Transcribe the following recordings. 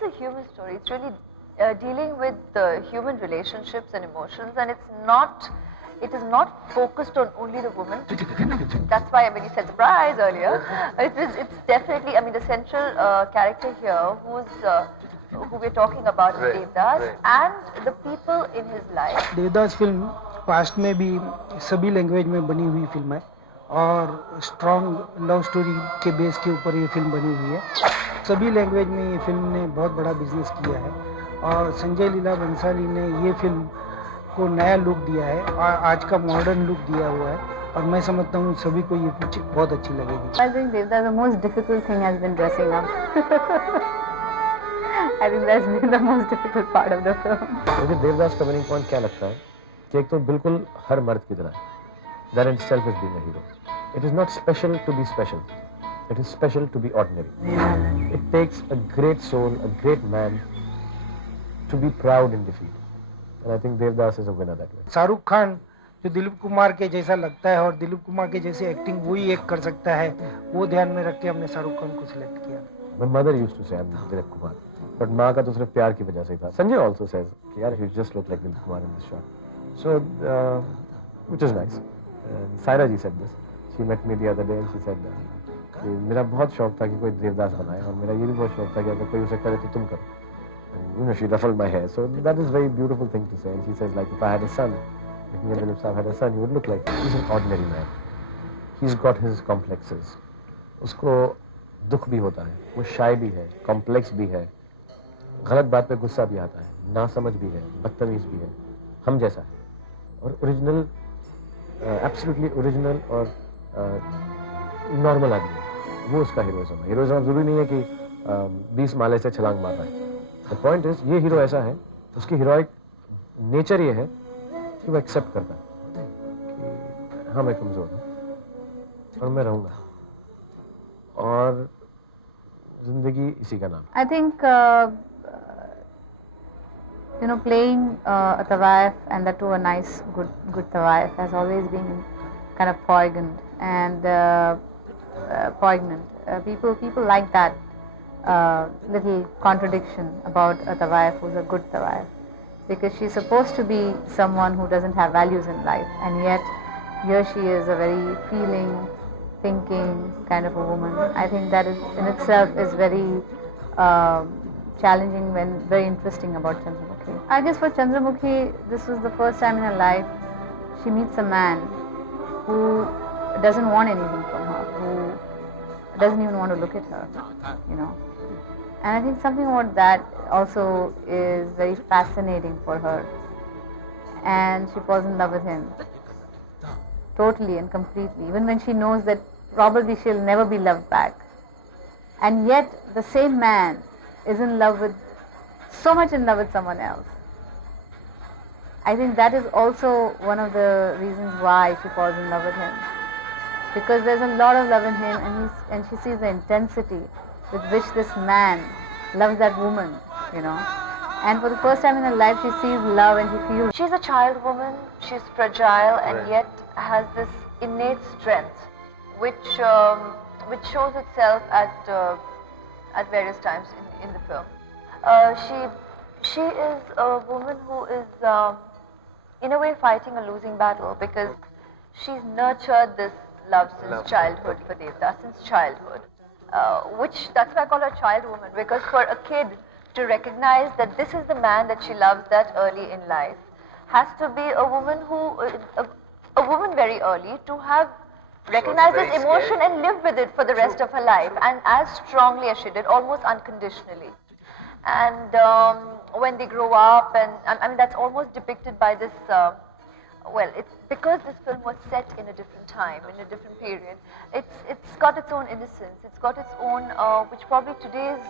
it's a human story. It's really dealing with human relationships and emotions, and it is not focused on only the woman. That's why when you said surprise earlier, it's definitely, I mean, the central character here who we're talking about is Devdas, and the people in his life. Devdas film past में भी सभी language में बनी हुई film है और strong love story के base के ऊपर ये फिल्म बनी हुई है। सभी लैंग्वेज में ये फिल्म ने बहुत बड़ा बिजनेस किया है और संजय लीला बंसाली ने ये फिल्म को नया लुक दिया है और आज का मॉडर्न लुक दिया हुआ है और मैं समझता हूँ सभी को ये पिक्चर बहुत अच्छी लगेगी। I think Devdas, the most difficult thing has been dressing up. I think that's been the most difficult part of the film. मुझे देवदास का विनिंग पॉइंट क्या लगता है कि एक तो बिल्कुल हर मर्द की तरह that in itself is being a hero. It is not special to be special. It is special to be ordinary. It takes a great soul, a great man to be proud in defeat. And I think Devdas is a winner that way. Shahrukh Khan जो दिलीप कुमार के जैसा लगता है और दिलीप कुमार के जैसी acting वही एक कर सकता है, वो ध्यान में रख के हमने शाहरुख खान को सिलेक्ट किया। My mother used to say I'm Dilip Kumar, but माँ का तो सिर्फ प्यार की वजह से था। Sanjay also says कि यार he just looked like Dilip Kumar in this shot. So which is nice. Saira ji said this. She met me the other day and she said कि मेरा बहुत शौक था कि कोई देवदास बनाए और मेरा ये भी बहुत शौक था कि अगर कोई उसे करे तो तुम करो। And, you know, she ruffled my hair. So that is a very beautiful thing to say. And she says like if I had a son, if me and Dilip Saab had a son, he would look like him. He's an ordinary man. He's got his complexes. उसको दुख भी होता है, वो शाय भी है, complex भी है, गलत बात पे गुस्सा भी आता है, नासमझ भी है, बदतमीज भी है, हम जैसा है और ओरिजिनल, एब्सोल्युटली ओरिजिनल और नॉर्मल आदमी है। वो उसका हीरोइज्म है। हीरोइज्म जरूरी नहीं है कि 20 माले से छलांग मारना है। द पॉइंट इज ये हीरो ऐसा है, उसकी हीरोइक नेचर ये है कि वो एक्सेप्ट करता है कि हाँ मैं कमजोर हूँ और मैं रहूँगा और जिंदगी इसी का नाम। I think you know, playing a Tavaif, and that too a nice, good Tavaif, has always been kind of poignant and poignant. People like that little contradiction about a Tavaif who's a good Tavaif, because she's supposed to be someone who doesn't have values in life, and yet here she is a very feeling, thinking kind of a woman. I think that is in itself is very challenging and very interesting about Chandramukhi. I guess for Chandramukhi, this was the first time in her life she meets a man who doesn't want anything from her, who doesn't even want to look at her, you know. And I think something about that also is very fascinating for her. And she falls in love with him totally and completely, even when she knows that probably she'll never be loved back. And yet the same man is in love with, so much in love with someone else. I think that is also one of the reasons why she falls in love with him, because there's a lot of love in him, and she sees the intensity with which this man loves that woman, you know. And for the first time in her life, she sees love and she feels. She's a child woman, she's fragile and yet has this innate strength which shows itself at various times in the film. She is a woman who is in a way fighting a losing battle, because she's nurtured this love since childhood for Devdas, since childhood. That's why I call her a child woman, because for a kid to recognize that this is the man that she loves that early in life has to be a woman a woman very early to have recognized this emotion and live with it for the rest of her life, and as strongly as she did, almost unconditionally. And when they grow up, and I mean that's almost depicted by this. Well, it's because this film was set in a different time, in a different period. It's got its own innocence. It's got its own, which probably today's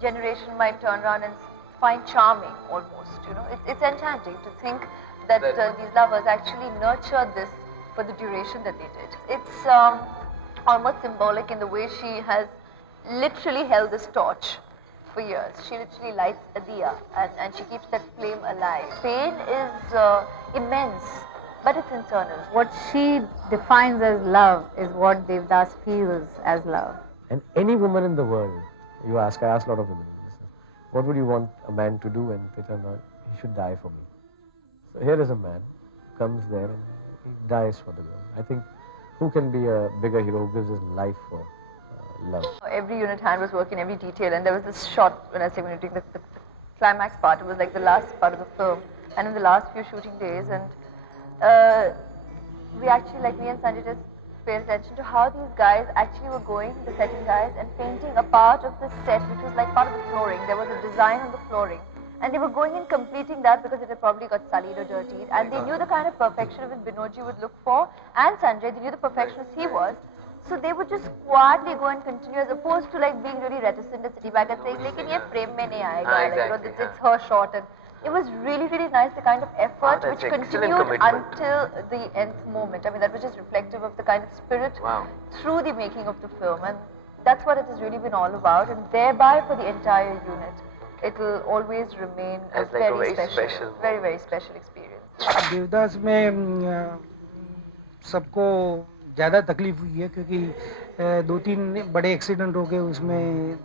generation might turn around and find charming almost. You know, it's enchanting to think that these lovers actually nurtured this for the duration that they did. It's almost symbolic in the way she has literally held this torch for years. She literally lights a diya and she keeps that flame alive. Pain is immense, but it's internal. What she defines as love is what Devdas feels as love. And any woman in the world, I asked a lot of women this, what would you want a man to do? And they tell me, he should die for me. So here is a man, comes there and he dies for the girl. I think who can be a bigger hero who gives his life for love? Every unit hand was working every detail, and there was this shot when I say when you're doing the climax part, it was like the last part of the film, and in the last few shooting days, and we actually, like me and Sanjay, just paid attention to how these guys actually were going, the setting guys, and painting a part of the set which was like part of the flooring. There was a design on the flooring, and they were going and completing that because it had probably got sullied or dirtied, and they knew the kind of perfection that Binoji would look for, and Sanjay, they knew the perfectionist he was. So they would just quietly go and continue, as opposed to like being really reticent and sitting back and saying, "Lekin ye frame mein nahi aayega," like, you know, it's her shot. And it was really, really nice, the kind of effort which continued until the nth moment. I mean, that was just reflective of the kind of spirit through the making of the film, and that's what it has really been all about. And thereby, for the entire unit, it will always remain a very special, very, very special experience. Devdas में सबको ज़्यादा तकलीफ हुई है क्योंकि दो तीन बड़े एक्सीडेंट हो गए, उसमें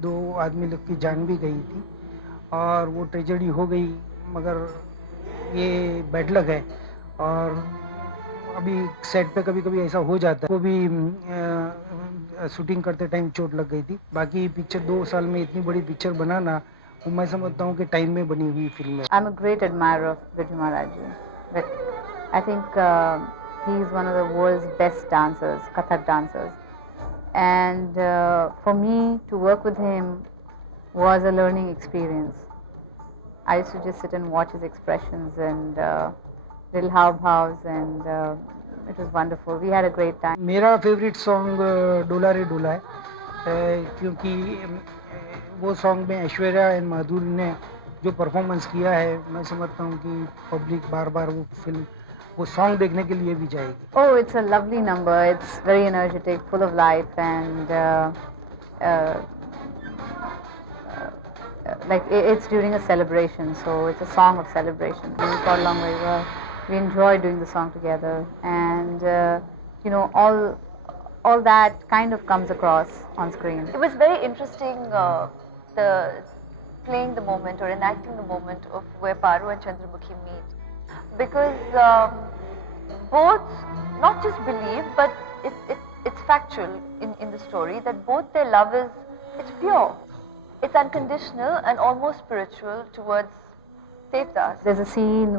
2 आदमी लोग की जान भी गई थी और वो ट्रेजेडी हो गई, मगर ये बैड लक है। और अभी सेट पे कभी कभी ऐसा हो जाता है, वो भी शूटिंग करते टाइम चोट लग गई थी। बाकी पिक्चर 2 साल में इतनी बड़ी पिक्चर बनाना, वो मैं समझता हूँ कि टाइम में बनी हुई फिल्म है। I am a great admirer of Birju Maharaj ji, but I think he is one of the world's best dancers, Kathak dancers, and for me to work with him was a learning experience. I used to just sit and watch his expressions and little hav-bhavs, and it was wonderful. We had a great time. मेरा favourite song डोला रे डोला है, क्योंकि वो song में Aishwarya and माधुरी ने जो परफॉर्मेंस किया है, मैं समझता हूँ कि पब्लिक बार बार वो सॉन्ग देखने के लिए भी जाएगी। Oh, it's a lovely number. It's very energetic, full of life, and like it's during a celebration, so it's a song of celebration. We got along very well. We enjoyed doing the song together, and you know, all that kind of comes across on screen. It was very interesting, the playing the moment or enacting the moment of where Paru and Chandramukhi meet, because both not just believe, but it's factual in the story that both their love it's pure, it's unconditional and almost spiritual towards Devdas. There's a scene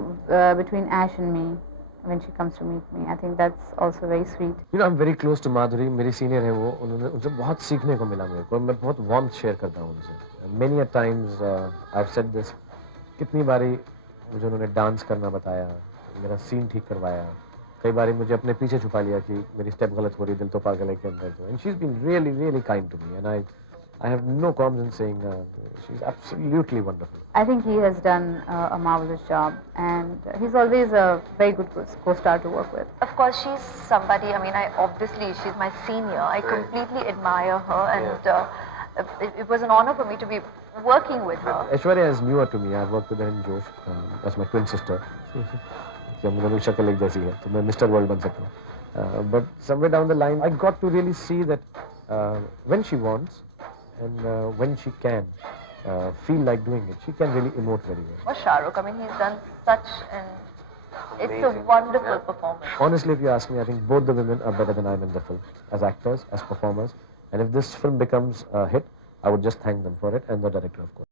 between Ash and me when she comes to meet me. I think that's also very sweet. You know, I'm very close to Madhuri. मेरी senior है वो, उनसे बहुत सीखने को मिला मेरे को, मैं बहुत warmth share करता हूँ उनसे. Many a times I've said this, कितनी बारी मुझे उन्होंने डांस करना बताया, मेरा सीन ठीक करवाया, कई बारी मुझे अपने पीछे छुपा लिया कि मेरी स्टेप गलत हो रही, दिल तो पागल है के अंदर तो. And she's been really, really kind to me, and I have no qualms in saying she's absolutely wonderful. I think he has done a marvelous job, and he's always a very good co-star to work with. Of course, she's somebody, I mean, she's my senior. I completely admire her, and it was an honor for me to be working with her. Aishwarya is newer to me. I've worked with her in Josh. That's my twin sister. जब मुझे शक्ल एक जैसी है तो मैं mister world बन सकता हूँ. But somewhere down the line, I got to really see that when she wants and when she can feel like doing it, she can really emote very well. Or Shah Rukh, I mean, he's done such it's a wonderful performance. Honestly, if you ask me, I think both the women are better than I am in the film, as actors, as performers. And if this film becomes a hit, I would just thank them for it, and the director, of course.